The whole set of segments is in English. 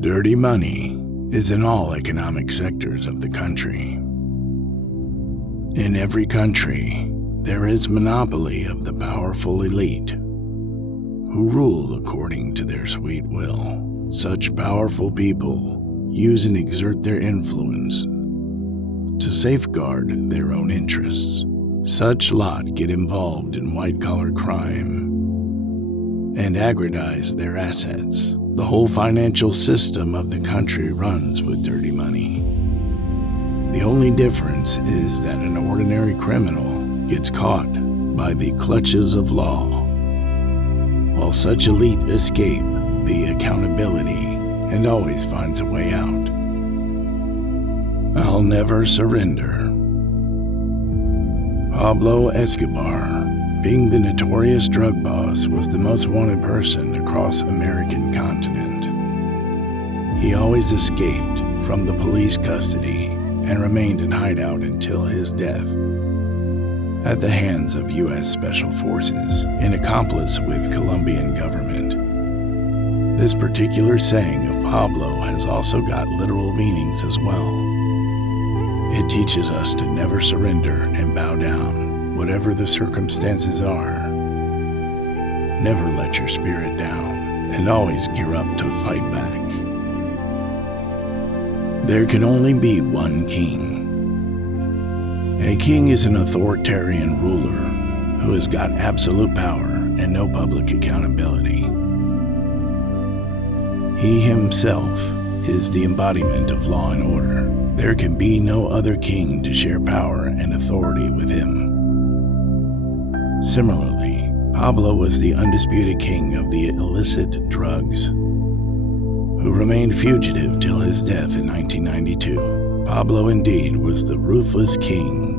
Dirty money is in all economic sectors of the country. In every country, there is monopoly of the powerful elite who rule according to their sweet will. Such powerful people use and exert their influence to safeguard their own interests. Such lot get involved in white-collar crime and aggrandize their assets. The whole financial system of the country runs with dirty money. The only difference is that an ordinary criminal gets caught by the clutches of law, while such elite escape the accountability and always finds a way out. I'll never surrender. Pablo Escobar, being the notorious drug boss, was the most wanted person across American continent. He always escaped from the police custody and remained in hideout until his death at the hands of U.S. Special Forces, an accomplice with Colombian government. This particular saying of Pablo has also got literal meanings as well. It teaches us to never surrender and bow down, whatever the circumstances are. Never let your spirit down, and always gear up to fight back. There can only be one king. A king is an authoritarian ruler who has got absolute power and no public accountability. He himself is the embodiment of law and order. There can be no other king to share power and authority with him. Similarly, Pablo was the undisputed king of the illicit drugs, who remained fugitive till his death in 1992. Pablo indeed was the ruthless king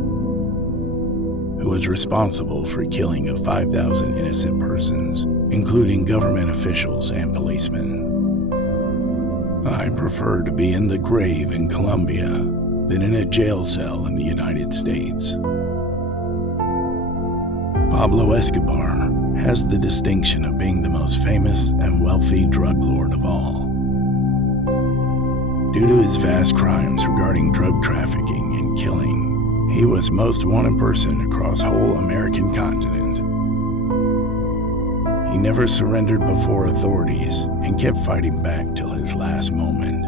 who was responsible for killing of 5,000 innocent persons, including government officials and policemen. I prefer to be in the grave in Colombia than in a jail cell in the United States. Pablo Escobar has the distinction of being the most famous and wealthy drug lord of all. Due to his vast crimes regarding drug trafficking and killing, he was most wanted person across whole American continent. He never surrendered before authorities and kept fighting back till his last moment.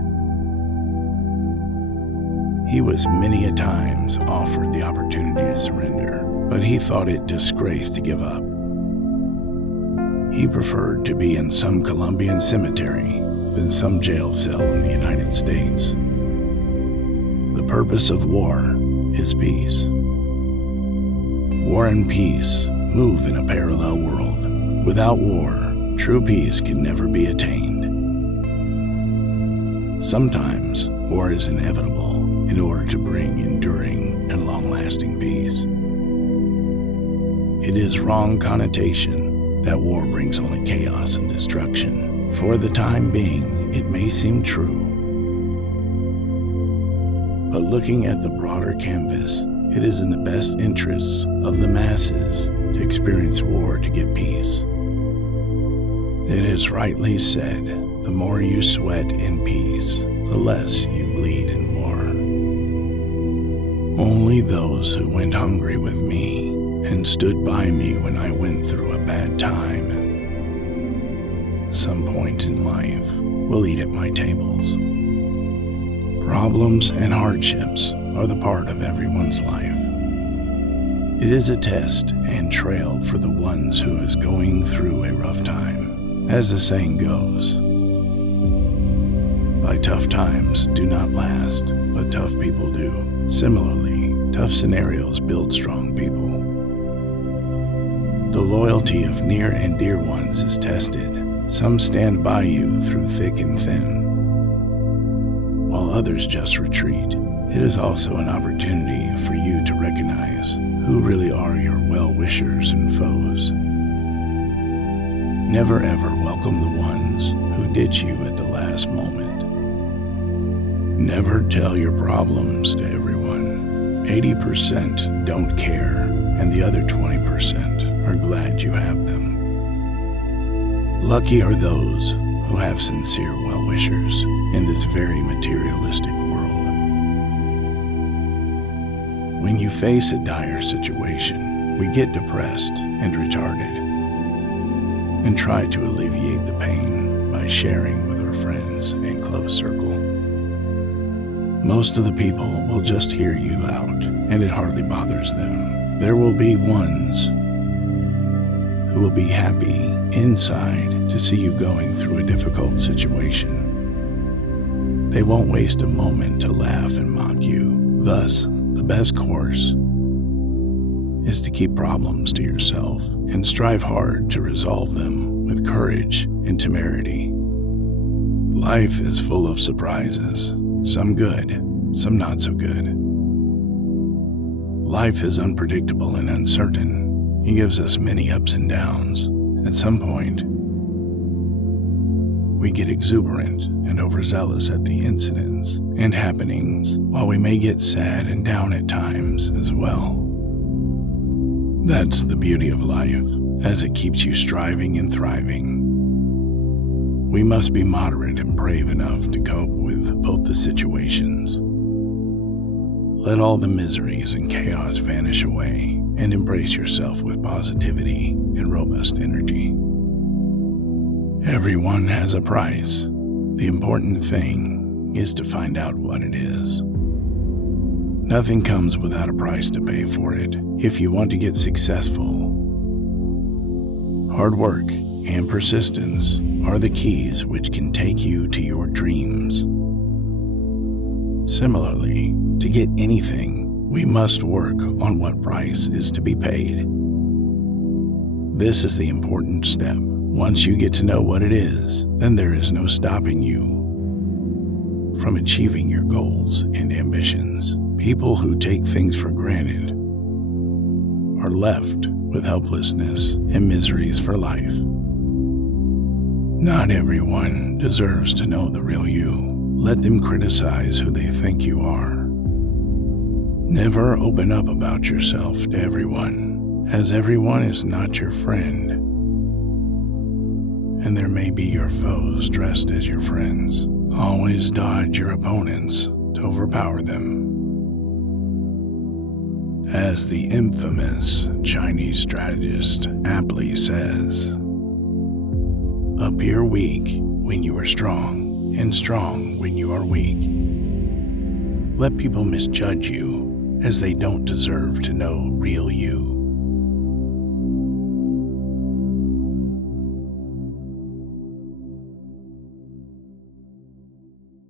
He was many a times offered the opportunity to surrender, but he thought it disgrace to give up. He preferred to be in some Colombian cemetery than some jail cell in the United States. The purpose of war is peace. War and peace move in a parallel world. Without war, true peace can never be attained. Sometimes, war is inevitable in order to bring enduring and long-lasting peace. It is wrong connotation that war brings only chaos and destruction. For the time being, it may seem true. But looking at the broader canvas, it is in the best interests of the masses to experience war to get peace. It is rightly said, the more you sweat in peace, the less you bleed in war. Only those who went hungry with me and stood by me when I went through a bad time at some point in life will eat at my tables. Problems and hardships are the part of everyone's life. It is a test and trail for the ones who is going through a rough time. As the saying goes, by tough times do not last, but tough people do. Similarly, tough scenarios build strong people. The loyalty of near and dear ones is tested. Some stand by you through thick and thin, while others just retreat. It is also an opportunity for you to recognize who really are your well-wishers and foes. Never ever welcome the ones who ditch you at the last moment. Never tell your problems to everyone. 80% don't care, and the other 20% are glad you have them. Lucky are those who have sincere well-wishers in this very materialistic world. When you face a dire situation, we get depressed and retarded and try to alleviate the pain by sharing with our friends and close circle. Most of the people will just hear you out, and it hardly bothers them. There will be ones who will be happy inside to see you going through a difficult situation. They won't waste a moment to laugh and mock you. Thus, the best course is to keep problems to yourself and strive hard to resolve them with courage and temerity. Life is full of surprises, some good, some not so good. Life is unpredictable and uncertain. It gives us many ups and downs. At some point, we get exuberant and overzealous at the incidents and happenings, while we may get sad and down at times as well. That's the beauty of life, as it keeps you striving and thriving. We must be moderate and brave enough to cope with both the situations. Let all the miseries and chaos vanish away and embrace yourself with positivity and robust energy. Everyone has a price. The important thing is to find out what it is. Nothing comes without a price to pay for it. If you want to get successful, hard work and persistence are the keys which can take you to your dreams. Similarly, to get anything, we must work on what price is to be paid. This is the important step. Once you get to know what it is, then there is no stopping you from achieving your goals and ambitions. People who take things for granted are left with helplessness and miseries for life. Not everyone deserves to know the real you. Let them criticize who they think you are. Never open up about yourself to everyone, as everyone is not your friend. And there may be your foes dressed as your friends. Always dodge your opponents to overpower them. As the infamous Chinese strategist aptly says, appear weak when you are strong, and strong when you are weak. Let people misjudge you, as they don't deserve to know real you.